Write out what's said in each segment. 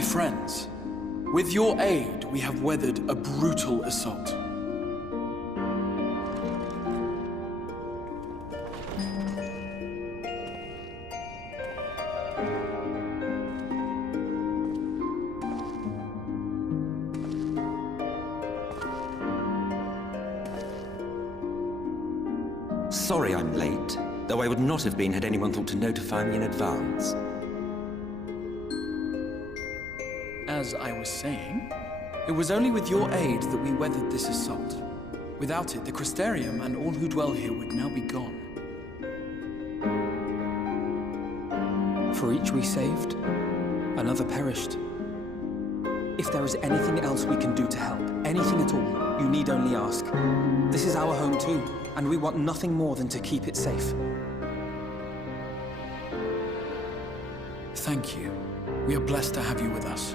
My friends, with your aid, we have weathered a brutal assault. Sorry I'm late, though I would not have been had anyone thought to notify me in advance. As I was saying, it was only with your aid that we weathered this assault. Without it, the Crystarium and all who dwell here would now be gone. For each we saved, another perished. If there is anything else we can do to help, anything at all, you need only ask. This is our home too, and we want nothing more than to keep it safe. Thank you. We are blessed to have you with us.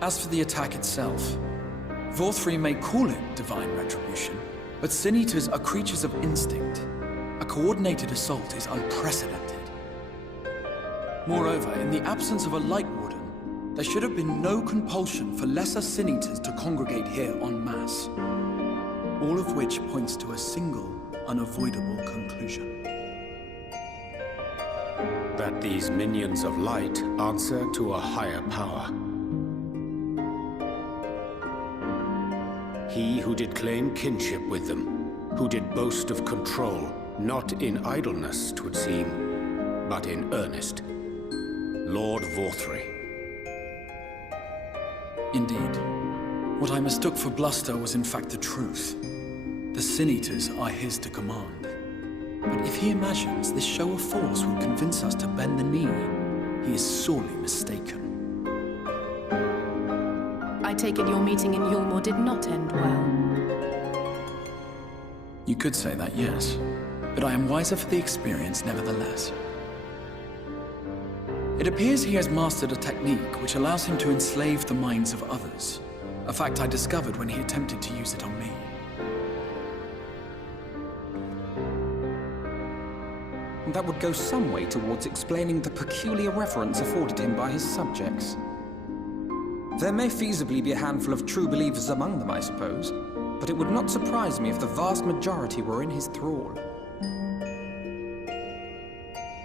As for the attack itself, Vorthri may call it divine retribution, but Sin Eaters are creatures of instinct. A coordinated assault is unprecedented. Moreover, in the absence of a Light Warden, there should have been no compulsion for lesser Sin Eaters to congregate here en masse. All of which points to a single, unavoidable conclusion. That these minions of light answer to a higher power. He who did claim kinship with them, who did boast of control, not in idleness, 'twould seem, but in earnest. Lord Vorthri. Indeed. What I mistook for bluster was in fact the truth. The Sin Eaters are his to command. But if he imagines this show of force will convince us to bend the knee, he is sorely mistaken. I take it your meeting in Yulmore did not end well. You could say that, yes. But I am wiser for the experience nevertheless. It appears he has mastered a technique which allows him to enslave the minds of others. A fact I discovered when he attempted to use it on me. That would go some way towards explaining the peculiar reverence afforded him by his subjects. There may feasibly be a handful of true believers among them, I suppose, but it would not surprise me if the vast majority were in his thrall.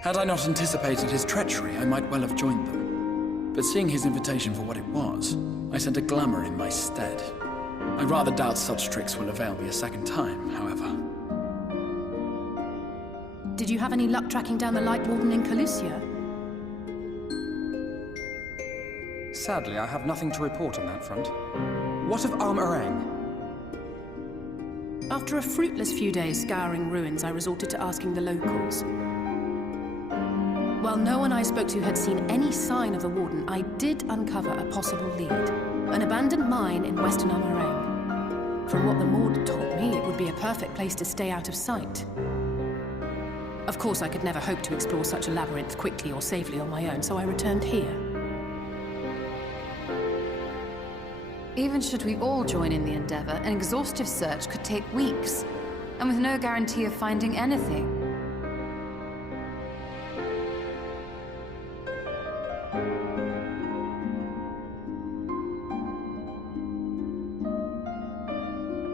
Had I not anticipated his treachery, I might well have joined them. But seeing his invitation for what it was, I sent a glamour in my stead. I rather doubt such tricks will avail me a second time, however. Did you have any luck tracking down the Light Warden in Calusia? Sadly, I have nothing to report on that front. What of Armorang? After a fruitless few days scouring ruins, I resorted to asking the locals. While no one I spoke to had seen any sign of the Warden, I did uncover a possible lead. An abandoned mine in western Armorang. From what the Maud told me, it would be a perfect place to stay out of sight. Of course, I could never hope to explore such a labyrinth quickly or safely on my own, so I returned here. Even should we all join in the endeavor, an exhaustive search could take weeks, and with no guarantee of finding anything.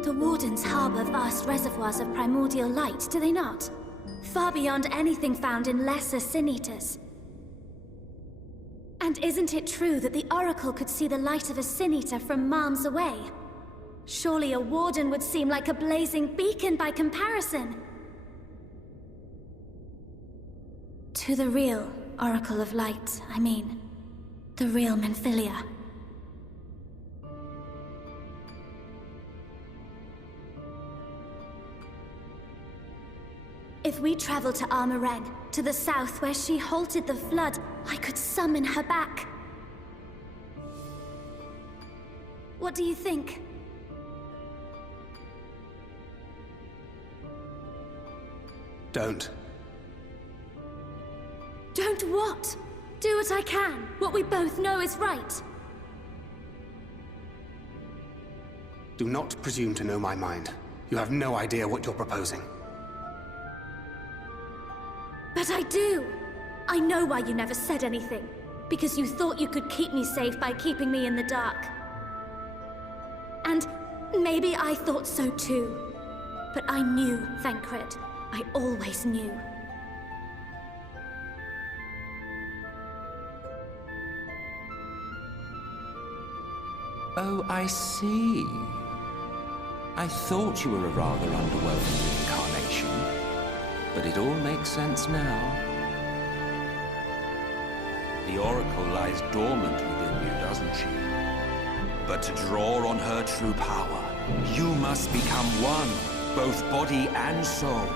The Wardens harbor vast reservoirs of primordial light, do they not? Far beyond anything found in lesser Sin Eaters. And isn't it true that the Oracle could see the light of a Sin Eater from miles away? Surely a Warden would seem like a blazing beacon by comparison. To the real Oracle of Light, I mean. The real Menphilia. If we travel to Armorang, to the south where she halted the flood, I could summon her back. What do you think? Don't. Don't what? Do what I can. What we both know is right. Do not presume to know my mind. You have no idea what you're proposing. But I do! I know why you never said anything. Because you thought you could keep me safe by keeping me in the dark. And maybe I thought so too. But I knew, Thancred. I always knew. Oh, I see. I thought you were a rather underwhelming incarnation, but it all makes sense now. The Oracle lies dormant within you, doesn't she? But to draw on her true power, you must become one, both body and soul.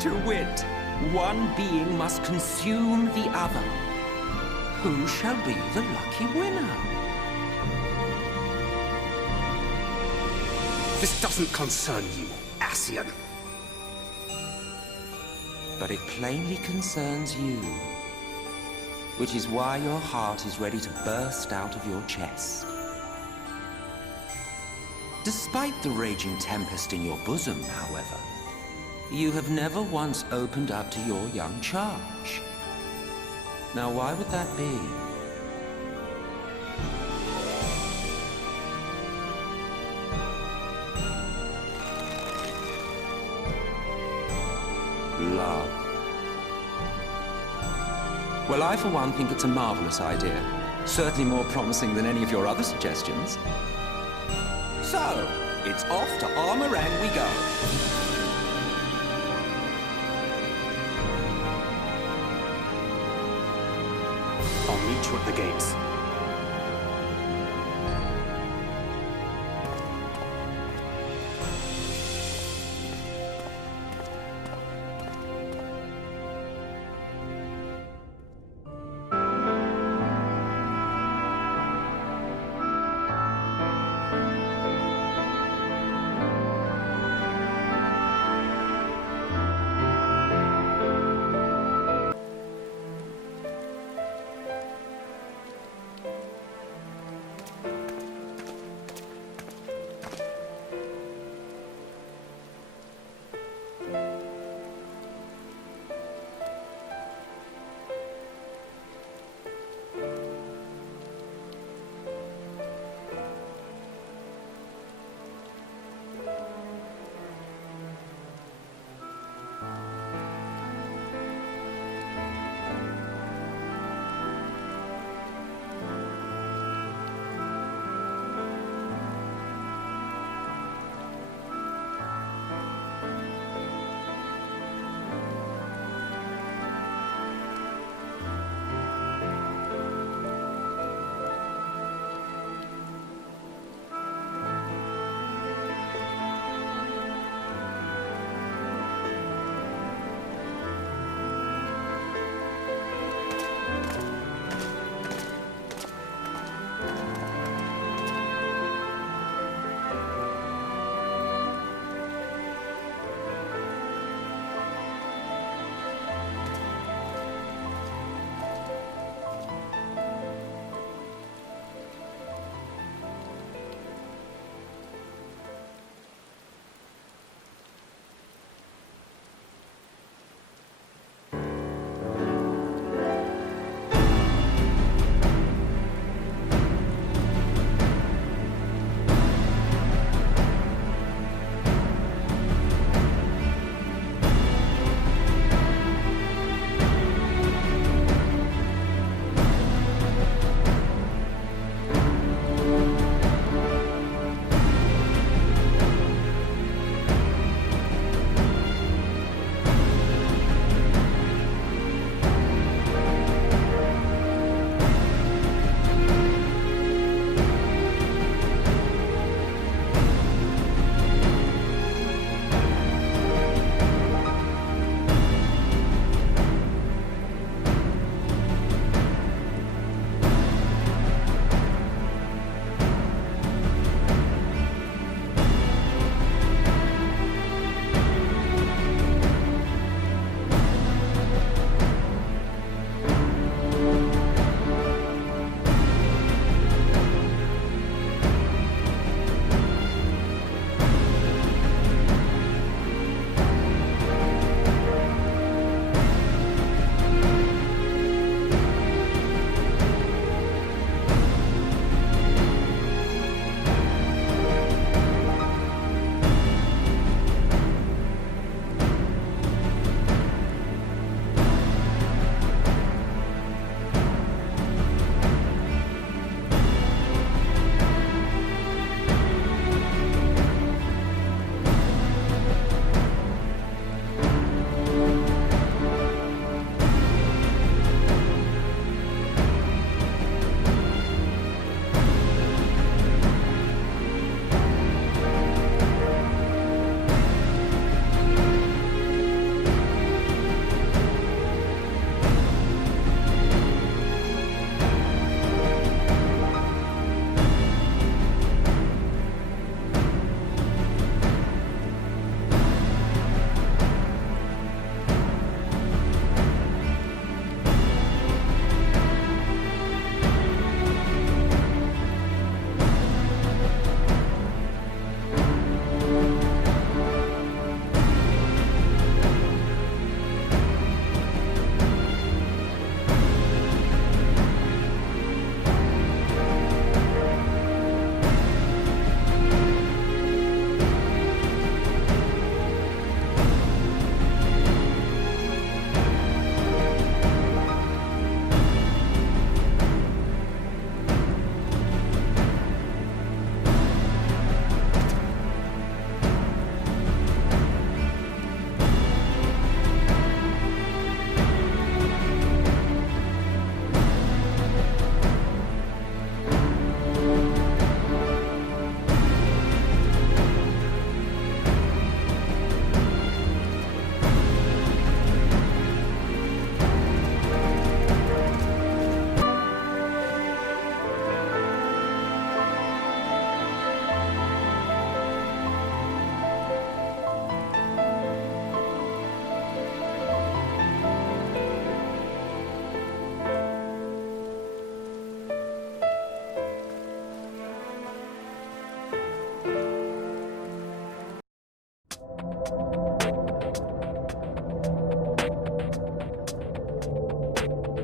To wit, one being must consume the other. Who shall be the lucky winner? This doesn't concern you, Ascian. But it plainly concerns you. Which is why your heart is ready to burst out of your chest. Despite the raging tempest in your bosom, however, you have never once opened up to your young charge. Now, why would that be? Love. Well, I for one think it's a marvelous idea. Certainly more promising than any of your other suggestions. So, it's off to Armorang we go. I'll meet you at the gates.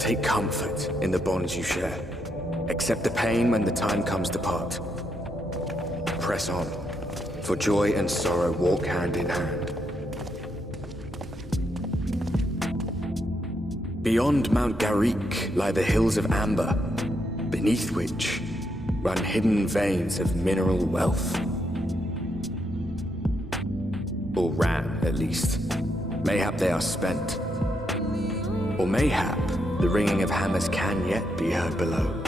Take comfort in the bonds you share. Accept the pain when the time comes to part. Press on, for joy and sorrow walk hand in hand. Beyond Mount Garik lie the hills of amber, beneath which run hidden veins of mineral wealth. Or ran, at least. Mayhap they are spent. Or mayhap the ringing of hammers can yet be heard below.